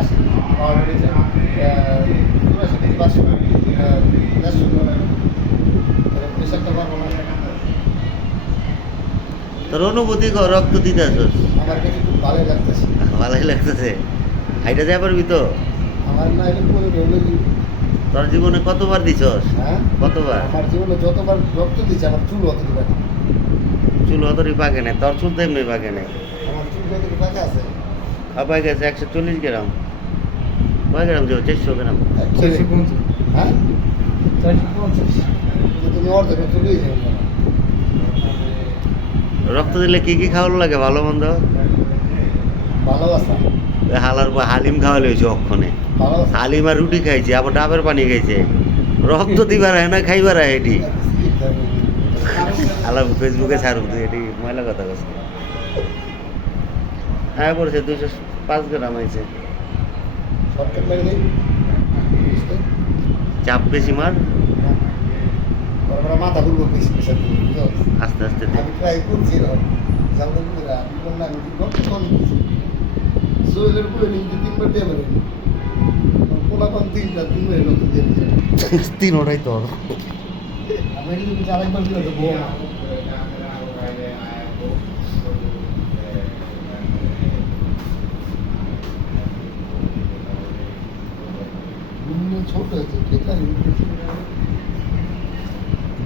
আসে পাওয়ার বেড়েছে 500 প্রেশারটা পারবো না। তোর অনুভূতি কর, রক্ত দিতে আসস? আমার কাছে খুব ভালোই লাগতেছে। ভালোই লাগতেছে। হাইটা যাই পারবি তো? আমার না এটা করে হলো কি, তোর জীবনে কতবার দিছস? হ্যাঁ কতবার? আমার জীবনে যতবার রক্ত দিচ্ছে আমার চুল অত দিবে না। চুল অতরি পাকে নাই, তোর চুল তো এমনি পাকে নাই। আমার চুল অত পাকা আছে। পাই গেছে 140 গ্রাম। কয় গ্রাম যাবো? 400 গ্রাম। হ্যাঁ 450 তুমি অর্ধেক চলেই যাবে। রক্ত দিলে কি কি খাওয়ানো লাগে ভালো মন্দ? ভালোবাসা হালিম খাওয়ালে হয়েছে অক্ষণে। ভালোবাসা হালিম আর রুটি খাইছে, আবার ডাবের পানি খাইছে। রক্ত দিবার হয় না, খাইবার হয় এটি। আলাম ফেসবুকে ছাড়ুক তুই, এটি ময়লা কথা কস। হ্যাঁ পড়ছে 205 গ্রাম হয়েছে। শর্টকাট মেরে দিই চাপ বেশি মার, ওরা মাথা ঘুরবো বেশি প্রেশার দিয়ে, বুঝছো? আস্তে আস্তে দে। আমি ট্রাই করছি এরকম জানতে বুঝরা বিপন না আমি রক্ত কম দিচ্ছি সোয়েলের উপরে নিচে 3বার দিয়ে মেরে পোলাপান 3বার রক্ত দিয়ে দিচ্ছে। 3 ওটাই তোর। আমি যদি আরেকবার দিলে তো বউ ছোট হয়েছে কেটে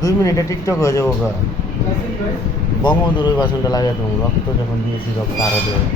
2 মিনিটে টিকটক হয়ে যাবো গা। বঙ্গবন্ধুর ওই বাসনটা লাগাই দেবো, রক্ত যখন দিয়েছি রক্ত আরো দেবো।